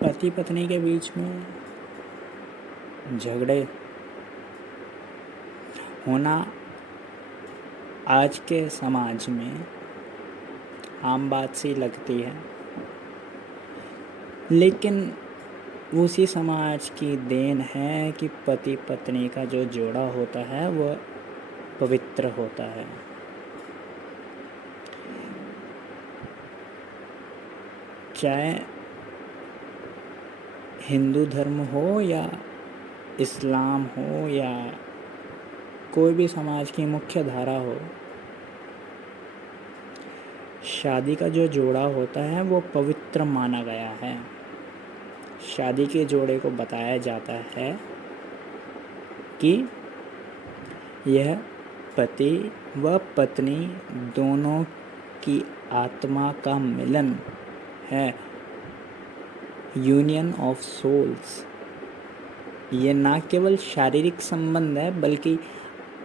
पति पत्नी के बीच में झगड़े होना आज के समाज में आम बात सी लगती है, लेकिन उसी समाज की देन है कि पति पत्नी का जो जोड़ा होता है वह पवित्र होता है। चाहे हिंदू धर्म हो या इस्लाम हो या कोई भी समाज की मुख्य धारा हो, शादी का जो जोड़ा होता है वो पवित्र माना गया है। शादी के जोड़े को बताया जाता है कि यह पति व पत्नी दोनों की आत्मा का मिलन है, यूनियन ऑफ सोल्स। ये ना केवल शारीरिक संबंध है बल्कि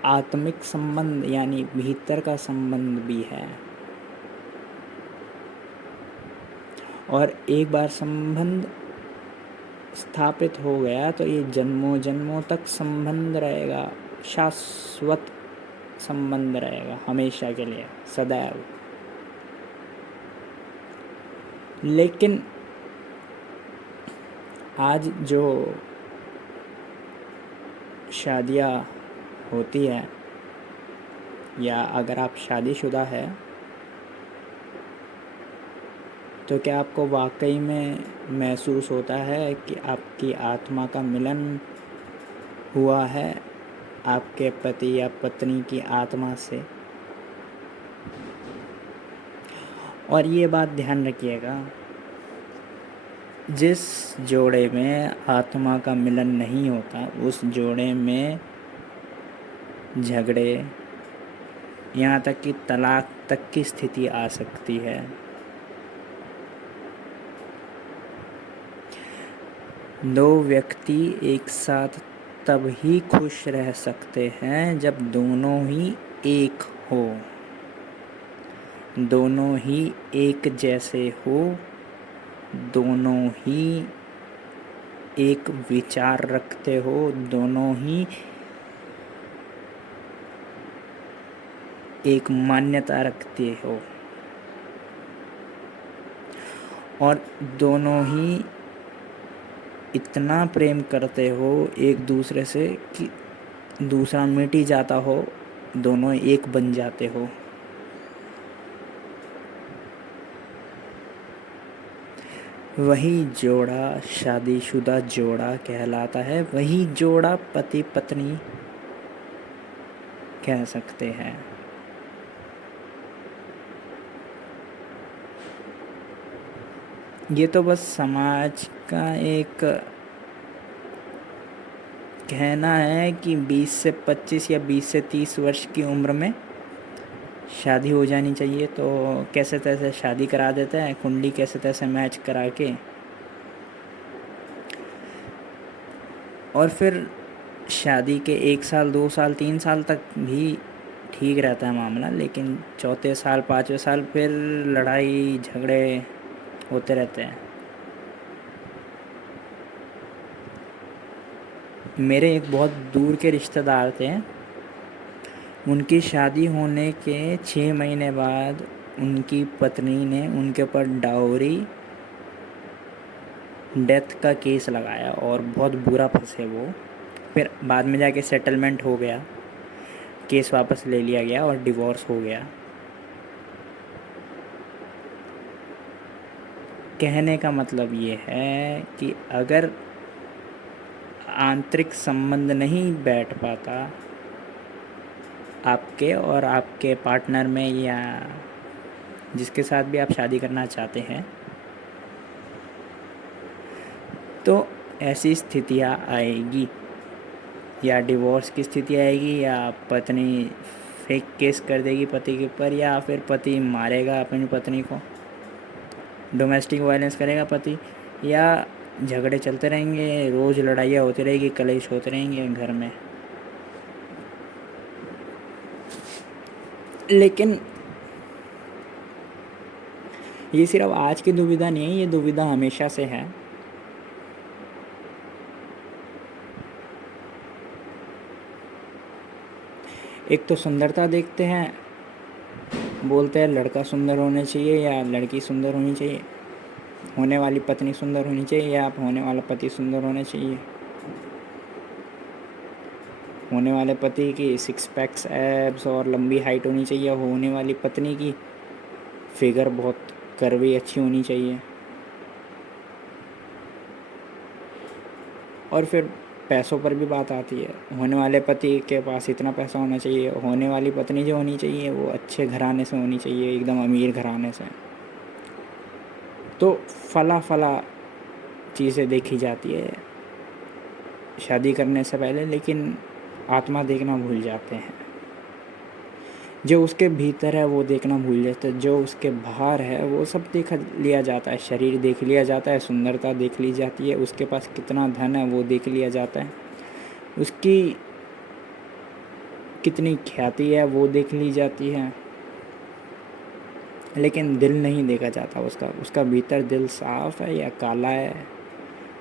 आत्मिक संबंध यानी भीतर का संबंध भी है। और एक बार संबंध स्थापित हो गया तो ये जन्मों जन्मों तक संबंध रहेगा, शाश्वत संबंध रहेगा, हमेशा के लिए, सदैव। लेकिन आज जो शादियाँ होती है या अगर आप शादीशुदा है तो क्या आपको वाकई में महसूस होता है कि आपकी आत्मा का मिलन हुआ है आपके पति या पत्नी की आत्मा से? और ये बात ध्यान रखिएगा, जिस जोड़े में आत्मा का मिलन नहीं होता उस जोड़े में झगड़े, यहाँ तक कि तलाक तक की स्थिति आ सकती है। दो व्यक्ति एक साथ तब ही खुश रह सकते हैं जब दोनों ही एक हो, दोनों ही एक जैसे हो, दोनों ही एक विचार रखते हो, दोनों ही एक मान्यता रखते हो और दोनों ही इतना प्रेम करते हो एक दूसरे से कि दूसरा मिट ही जाता हो, दोनों एक बन जाते हो। वही जोड़ा शादीशुदा जोड़ा कहलाता है, वही जोड़ा पति पत्नी कह सकते हैं। ये तो बस समाज का एक कहना है कि 20 से 25 या 20 से 30 वर्ष की उम्र में शादी हो जानी चाहिए, तो कैसे तैसे शादी करा देते हैं, कुंडली कैसे तैसे मैच करा के, और फिर शादी के 1 साल 2 साल 3 साल तक भी ठीक रहता है मामला, लेकिन चौथे साल 5वें साल फिर लड़ाई झगड़े होते रहते हैं। मेरे एक बहुत दूर के रिश्तेदार थे, उनकी शादी होने के 6 महीने बाद उनकी पत्नी ने उनके ऊपर डाउरी डेथ का केस लगाया और बहुत बुरा फंसे वो। फिर बाद में जाके सेटलमेंट हो गया, केस वापस ले लिया गया और डिवोर्स हो गया। कहने का मतलब ये है कि अगर आंतरिक संबंध नहीं बैठ पाता आपके और आपके पार्टनर में या जिसके साथ भी आप शादी करना चाहते हैं, तो ऐसी स्थितियाँ आएगी, या डिवोर्स की स्थिति आएगी, या पत्नी फेक केस कर देगी पति के ऊपर, या फिर पति मारेगा अपनी पत्नी को, डोमेस्टिक वायलेंस करेगा पति, या झगड़े चलते रहेंगे, रोज़ लड़ाइयाँ होती रहेगी, कलेश होते रहेंगे घर में। लेकिन ये सिर्फ आज की दुविधा नहीं है, ये दुविधा हमेशा से है। एक तो सुंदरता देखते हैं, बोलते हैं लड़का सुंदर होना चाहिए या लड़की सुंदर होनी चाहिए, होने वाली पत्नी सुंदर होनी चाहिए या होने वाला पति सुंदर होना चाहिए। होने वाले पति की सिक्स पैक्स एब्स और लंबी हाइट होनी चाहिए, होने वाली पत्नी की फिगर बहुत कर्वी अच्छी होनी चाहिए। और फिर पैसों पर भी बात आती है, होने वाले पति के पास इतना पैसा होना चाहिए, होने वाली पत्नी जो होनी चाहिए वो अच्छे घराने से होनी चाहिए, एकदम अमीर घराने से। तो फला फला चीज़ें देखी जाती है शादी करने से पहले, लेकिन आत्मा देखना भूल जाते हैं। जो उसके भीतर है वो देखना भूल जाते हैं, जो उसके बाहर है वो सब देख लिया जाता है, शरीर देख लिया जाता है, सुंदरता देख ली जाती है, उसके पास कितना धन है वो देख लिया जाता है, उसकी कितनी ख्याति है वो देख ली जाती है, लेकिन दिल नहीं देखा जाता उसका। उसका भीतर दिल साफ है या काला है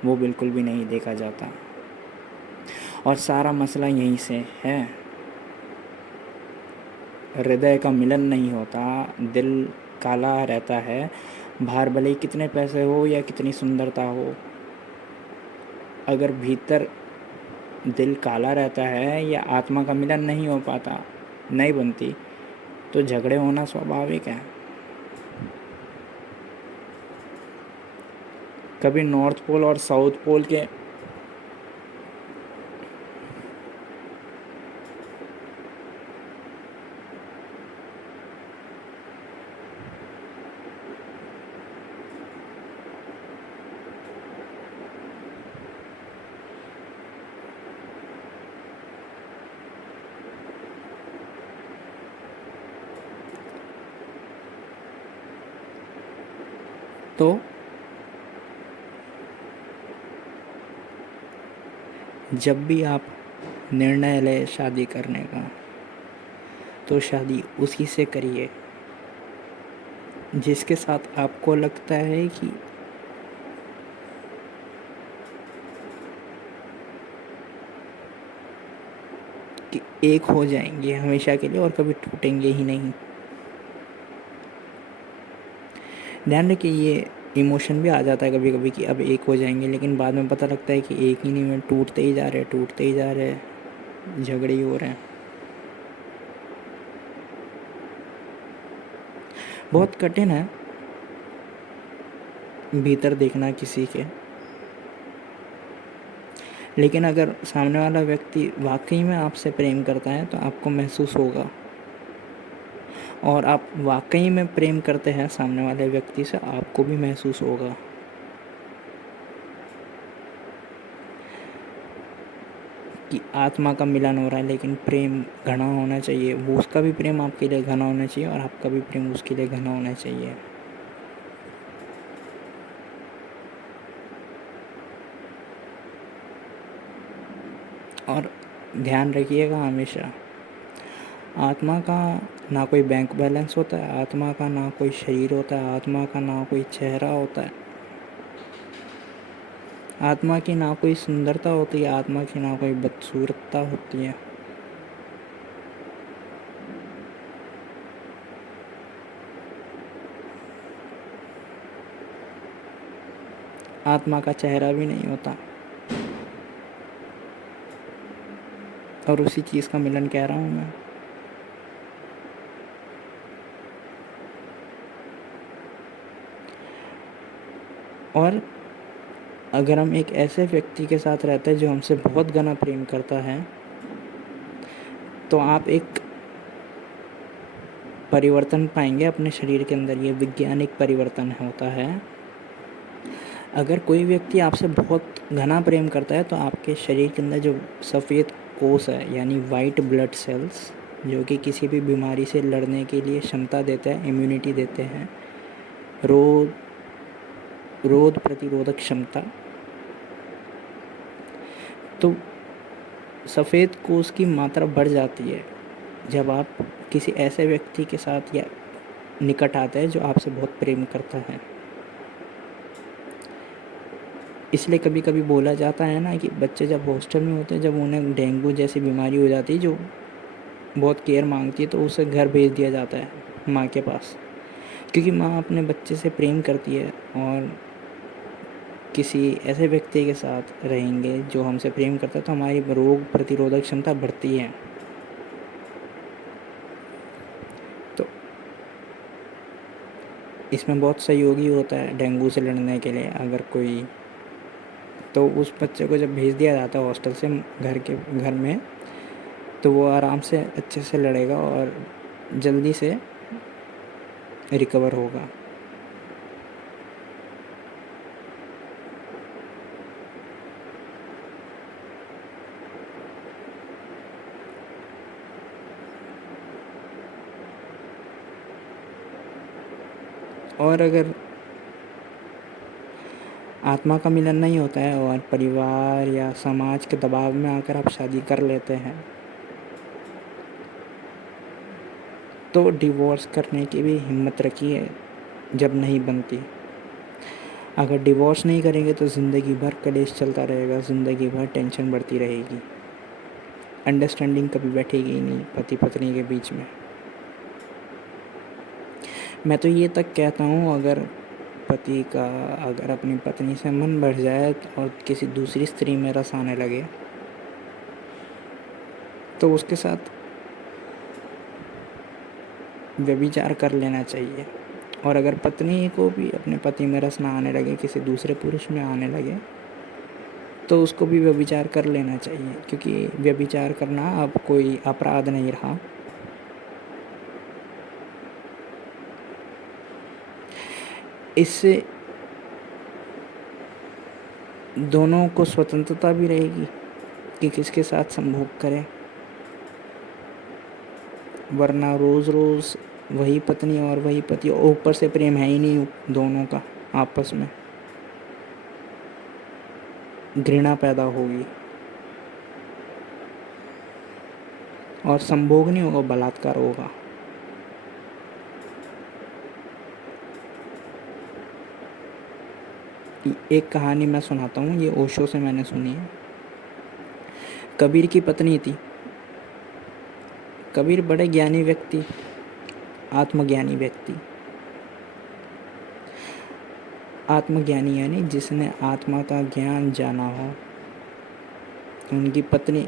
वो बिल्कुल भी नहीं देखा जाता। और सारा मसला यहीं से है, हृदय का मिलन नहीं होता, दिल काला रहता है। बाहर भले ही कितने पैसे हो या कितनी सुंदरता हो, अगर भीतर दिल काला रहता है या आत्मा का मिलन नहीं हो पाता, नहीं बनती, तो झगड़े होना स्वाभाविक है। कभी नॉर्थ पोल और साउथ पोल के तो जब भी आप निर्णय लें शादी करने का, तो शादी उसी से करिए जिसके साथ आपको लगता है कि एक हो जाएंगे हमेशा के लिए और कभी टूटेंगे ही नहीं। ध्यान रखिए, ये इमोशन भी आ जाता है कभी कभी कि अब एक हो जाएंगे, लेकिन बाद में पता लगता है कि एक ही नहीं में टूटते ही जा रहे, टूटते ही जा रहे, झगड़े ही हो रहे हैं। बहुत कठिन है भीतर देखना किसी के, लेकिन अगर सामने वाला व्यक्ति वाकई में आपसे प्रेम करता है तो आपको महसूस होगा, और आप वाकई में प्रेम करते हैं सामने वाले व्यक्ति से, आपको भी महसूस होगा। कि आत्मा का मिलन हो रहा है, लेकिन प्रेम घना होना चाहिए। वो उसका भी प्रेम आपके लिए घना होना चाहिए और आपका भी प्रेम उसके लिए घना होना चाहिए। और ध्यान रखिएगा हमेशा, आत्मा का ना कोई बैंक बैलेंस होता है, आत्मा का ना कोई शरीर होता है, आत्मा का ना कोई चेहरा होता है, आत्मा की ना कोई सुंदरता होती है, आत्मा की ना कोई बदसूरतता होती है। आत्मा का चेहरा भी नहीं होता। और उसी चीज़ का मिलन कह रहा हूँ मैं। और अगर हम एक ऐसे व्यक्ति के साथ रहते हैं जो हमसे बहुत घना प्रेम करता है, तो आप एक परिवर्तन पाएंगे अपने शरीर के अंदर। ये वैज्ञानिक परिवर्तन होता है। अगर कोई व्यक्ति आपसे बहुत घना प्रेम करता है तो आपके शरीर के अंदर जो सफ़ेद कोष है, यानी वाइट ब्लड सेल्स, जो कि किसी भी बीमारी से लड़ने के लिए क्षमता देते हैं, इम्यूनिटी देते हैं, रोग प्रतिरोधक क्षमता, तो सफ़ेद कोष की मात्रा बढ़ जाती है जब आप किसी ऐसे व्यक्ति के साथ या निकट आते हैं जो आपसे बहुत प्रेम करता है। इसलिए कभी कभी बोला जाता है ना कि बच्चे जब हॉस्टल में होते हैं, जब उन्हें डेंगू जैसी बीमारी हो जाती है, जो बहुत केयर मांगती है तो उसे घर भेज दिया जाता है माँ के पास, क्योंकि माँ अपने बच्चे से प्रेम करती है। और किसी ऐसे व्यक्ति के साथ रहेंगे जो हमसे प्रेम करता है तो हमारी रोग प्रतिरोधक क्षमता बढ़ती है। तो इसमें बहुत सहयोगी होता है डेंगू से लड़ने के लिए। अगर कोई, तो उस बच्चे को जब भेज दिया जाता है हॉस्टल से घर में, तो वो आराम से अच्छे से लड़ेगा और जल्दी से रिकवर होगा। और अगर आत्मा का मिलन नहीं होता है और परिवार या समाज के दबाव में आकर आप शादी कर लेते हैं, तो डिवोर्स करने की भी हिम्मत रखिए जब नहीं बनती। अगर डिवोर्स नहीं करेंगे तो ज़िंदगी भर कलेश चलता रहेगा, ज़िंदगी भर टेंशन बढ़ती रहेगी, अंडरस्टैंडिंग कभी बैठेगी ही नहीं पति पत्नी के बीच में। मैं तो ये तक कहता हूँ, अगर पति का अगर अपनी पत्नी से मन बढ़ जाए और किसी दूसरी स्त्री में रस आने लगे, तो उसके साथ व्यभिचार कर लेना चाहिए। और अगर पत्नी को भी अपने पति में रस ना आने लगे, किसी दूसरे पुरुष में आने लगे, तो उसको भी व्यभिचार कर लेना चाहिए, क्योंकि व्यभिचार करना अब कोई अपराध नहीं रहा। इससे दोनों को स्वतंत्रता भी रहेगी कि किसके साथ संभोग करें, वरना रोज़ रोज़ वही पत्नी और वही पति, ऊपर से प्रेम है ही नहीं दोनों का आपस में, घृणा पैदा होगी और संभोग नहीं होगा, बलात्कार होगा। एक कहानी मैं सुनाता हूँ, ये ओशो से मैंने सुनी है। कबीर की पत्नी थी। कबीर बड़े ज्ञानी व्यक्ति, आत्मज्ञानी व्यक्ति। आत्मज्ञानी यानी जिसने आत्मा का ज्ञान जाना हो। उनकी पत्नी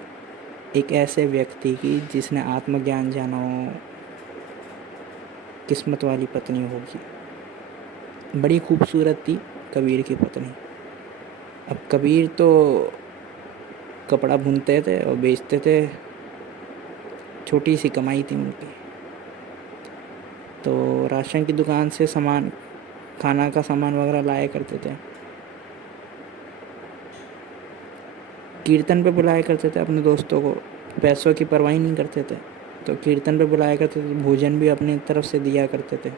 एक ऐसे व्यक्ति की जिसने आत्मज्ञान जाना हो, किस्मत वाली पत्नी होगी। बड़ी खूबसूरत थी कबीर की पत्नी। अब कबीर तो कपड़ा बुनते थे और बेचते थे, छोटी सी कमाई थी उनकी। तो राशन की दुकान से सामान, खाना का सामान वगैरह लाया करते थे। कीर्तन पे बुलाया करते थे अपने दोस्तों को, पैसों की परवाह नहीं करते थे। तो कीर्तन पे बुलाया करते थे, भोजन भी अपनी तरफ से दिया करते थे।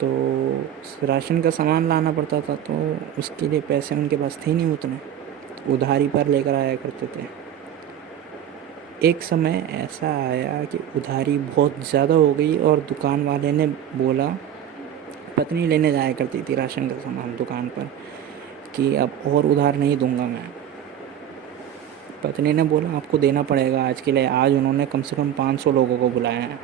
तो राशन का सामान लाना पड़ता था, तो उसके लिए पैसे उनके पास थे नहीं उतने, उधारी पर लेकर आया करते थे। एक समय ऐसा आया कि उधारी बहुत ज़्यादा हो गई और दुकान वाले ने बोला, पत्नी लेने जाया करती थी राशन का सामान दुकान पर, कि अब और उधार नहीं दूंगा मैं। पत्नी ने बोला आपको देना पड़ेगा आज के लिए। आज उन्होंने कम से कम 500 लोगों को बुलाया है।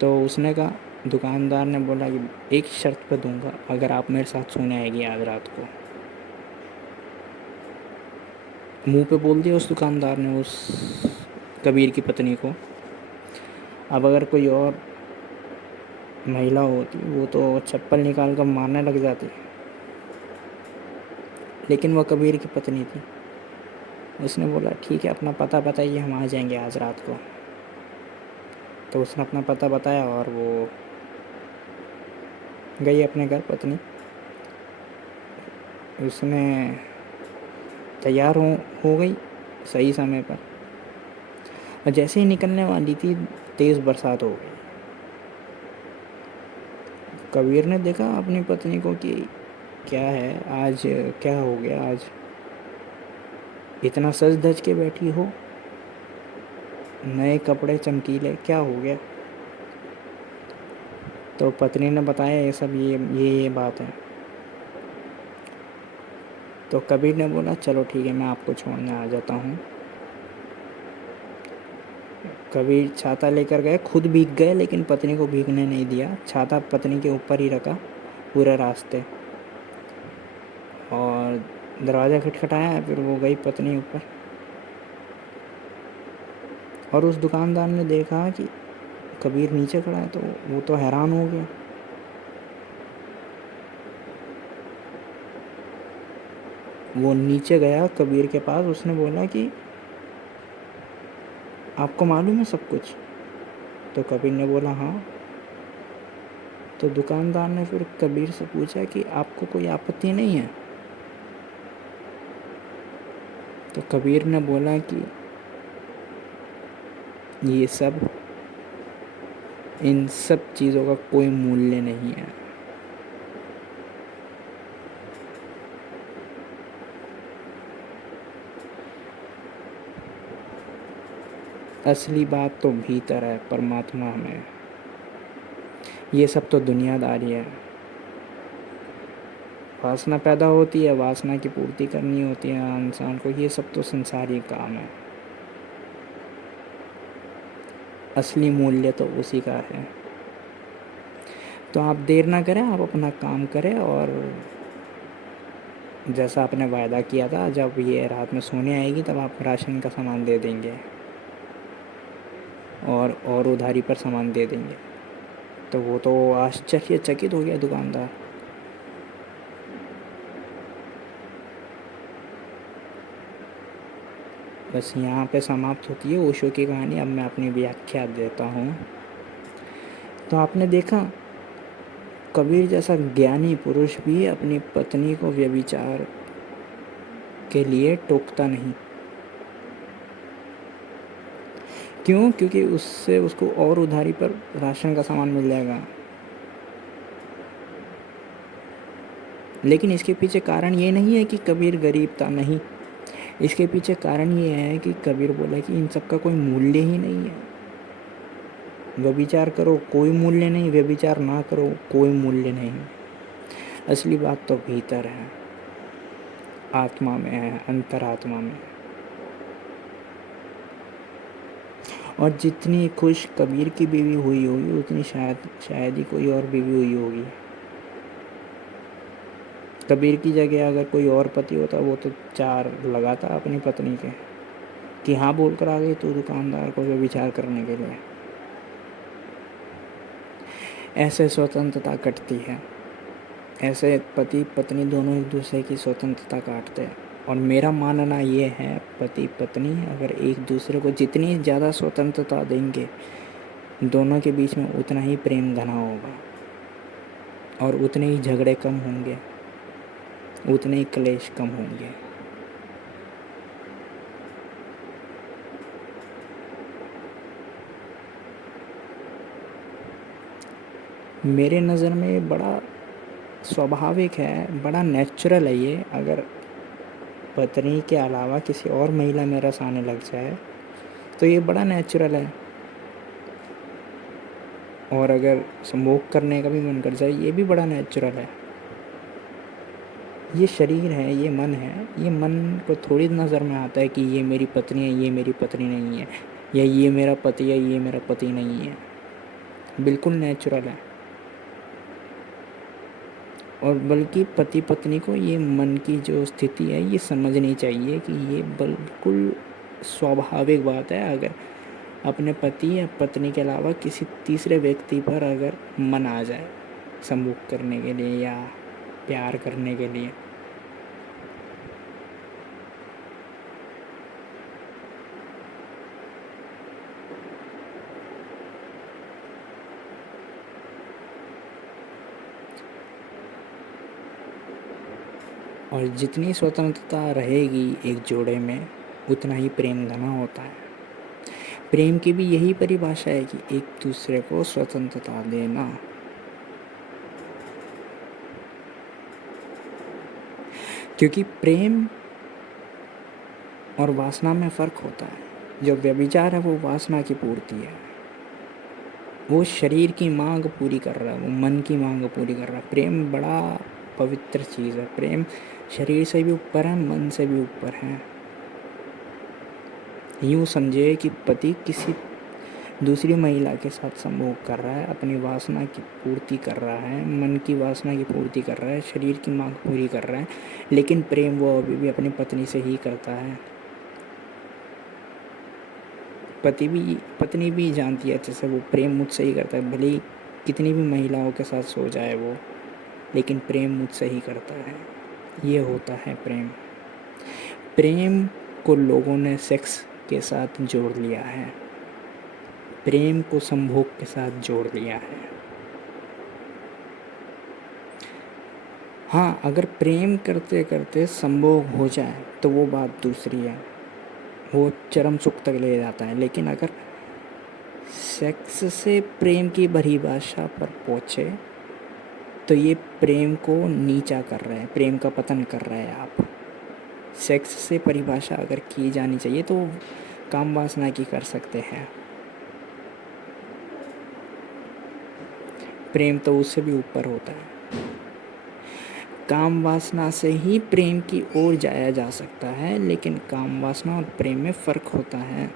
तो उसने कहा, दुकानदार ने बोला कि एक शर्त पे दूंगा, अगर आप मेरे साथ सोने आएगी आज रात को। मुंह पे बोल दिया उस दुकानदार ने उस कबीर की पत्नी को। अब अगर कोई और महिला होती वो तो चप्पल निकाल कर मारने लग जाती, लेकिन वह कबीर की पत्नी थी। उसने बोला ठीक है, अपना पता बताइए, हम आ जाएंगे आज रात को। तो उसने अपना पता बताया और वो गई अपने घर पत्नी। उसने तैयार हो गई सही समय पर, और जैसे ही निकलने वाली थी तेज़ बरसात हो गई। कबीर ने देखा अपनी पत्नी को कि क्या है आज, क्या हो गया आज, इतना सज धज के बैठी हो, नए कपड़े चमकीले, क्या हो गया। तो पत्नी ने बताया ये सब, ये बात है। तो कबीर ने बोला चलो ठीक है, मैं आपको छोड़ने आ जाता हूँ। कबीर छाता लेकर गए, खुद भीग गए लेकिन पत्नी को भीगने नहीं दिया। छाता पत्नी के ऊपर ही रखा पूरे रास्ते, और दरवाज़ा खटखटाया, फिर वो गई पत्नी ऊपर। और उस दुकानदार ने देखा कि कबीर नीचे खड़ा है, तो वो तो हैरान हो गया। वो नीचे गया कबीर के पास, उसने बोला कि आपको मालूम है सब कुछ? तो कबीर ने बोला हाँ। तो दुकानदार ने फिर कबीर से पूछा कि आपको कोई आपत्ति नहीं है? तो कबीर ने बोला कि ये सब, इन सब चीज़ों का कोई मूल्य नहीं है। असली बात तो भीतर है, परमात्मा में। ये सब तो दुनियादारी है। वासना पैदा होती है, वासना की पूर्ति करनी होती है इंसान को, ये सब तो संसारी काम है। असली मूल्य तो उसी का है। तो आप देर ना करें, आप अपना काम करें, और जैसा आपने वायदा किया था, जब ये रात में सोने आएगी तब आप राशन का सामान दे देंगे, और उधारी पर सामान दे देंगे। तो वो तो आश्चर्यचकित हो गया दुकानदार। बस यहाँ पे समाप्त होती है ओशो की कहानी। अब मैं अपनी व्याख्या देता हूँ। तो आपने देखा, कबीर जैसा ज्ञानी पुरुष भी अपनी पत्नी को व्यभिचार के लिए टोकता नहीं। क्यों? क्योंकि उससे उसको और उधारी पर राशन का सामान मिल जाएगा। लेकिन इसके पीछे कारण ये नहीं है कि कबीर गरीब था, नहीं। इसके पीछे कारण ये है कि कबीर बोला कि इन सब का कोई मूल्य ही नहीं है। व्यभिचार करो कोई मूल्य नहीं, व्यभिचार ना करो कोई मूल्य नहीं। असली बात तो भीतर है, आत्मा में है, अंतरात्मा में। और जितनी खुश कबीर की बीवी हुई होगी, उतनी शायद ही कोई और बीवी हुई होगी। कबीर की जगह अगर कोई और पति होता, वो तो चार लगाता अपनी पत्नी के कि हाँ बोलकर आ गई तू दुकानदार को व्यभिचार करने के लिए। ऐसे स्वतंत्रता कटती है, ऐसे पति पत्नी दोनों एक दूसरे की स्वतंत्रता काटते हैं। और मेरा मानना ये है, पति पत्नी अगर एक दूसरे को जितनी ज़्यादा स्वतंत्रता देंगे, दोनों के बीच में उतना ही प्रेम घना होगा, और उतने ही झगड़े कम होंगे, उतने ही क्लेश कम होंगे। मेरे नज़र में बड़ा स्वाभाविक है, बड़ा नेचुरल है ये। अगर पत्नी के अलावा किसी और महिला में रस आने लग जाए तो ये बड़ा नेचुरल है। और अगर स्मोक करने का भी मन कर जाए, ये भी बड़ा नेचुरल है। ये शरीर है, ये मन है, ये मन को थोड़ी नज़र में आता है कि ये मेरी पत्नी है, ये मेरी पत्नी नहीं है, या ये मेरा पति है, ये मेरा पति नहीं है। बिल्कुल नेचुरल है। और बल्कि पति पत्नी को ये मन की जो स्थिति है ये समझनी चाहिए कि ये बिल्कुल स्वाभाविक बात है। अगर अपने पति या पत्नी के अलावा किसी तीसरे व्यक्ति पर अगर मन आ जाए संभोग करने के लिए या प्यार करने के लिए, और जितनी स्वतंत्रता रहेगी एक जोड़े में, उतना ही प्रेम घना होता है। प्रेम की भी यही परिभाषा है कि एक दूसरे को स्वतंत्रता देना। क्योंकि प्रेम और वासना में फ़र्क होता है। जो व्यभिचार है वो वासना की पूर्ति है, वो शरीर की मांग पूरी कर रहा है, वो मन की मांग पूरी कर रहा है। प्रेम बड़ा पवित्र चीज़ है। प्रेम शरीर से भी ऊपर है, मन से भी ऊपर है। यूँ समझे कि पति किसी दूसरी महिला के साथ संभोग कर रहा है, अपनी वासना की पूर्ति कर रहा है, मन की वासना की पूर्ति कर रहा है, शरीर की मांग पूरी कर रहा है, लेकिन प्रेम वो अभी भी अपनी पत्नी से ही करता है। पत्नी भी जानती है अच्छे से वो प्रेम मुझसे ही करता है, भले ही कितनी भी महिलाओं के साथ सो जाए वो, लेकिन प्रेम मुझसे ही करता है। ये होता है प्रेम। प्रेम को लोगों ने सेक्स के साथ जोड़ लिया है, प्रेम को संभोग के साथ जोड़ लिया है। हाँ, अगर प्रेम करते करते संभोग हो जाए तो वो बात दूसरी है, वो चरम सुख तक ले जाता है। लेकिन अगर सेक्स से प्रेम की परिभाषा पर पहुँचे तो ये प्रेम को नीचा कर रहे हैं, प्रेम का पतन कर रहे हैं आप। सेक्स से परिभाषा अगर की जानी चाहिए तो काम वासना की कर सकते हैं, प्रेम तो उससे भी ऊपर होता है। काम वासना से ही प्रेम की ओर जाया जा सकता है, लेकिन काम वासना और प्रेम में फ़र्क होता है।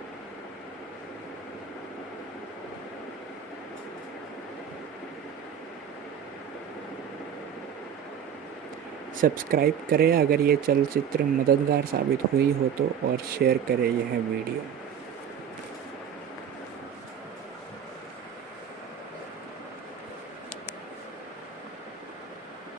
सब्सक्राइब करें अगर ये चलचित्र मददगार साबित हुई हो तो, और शेयर करें यह वीडियो।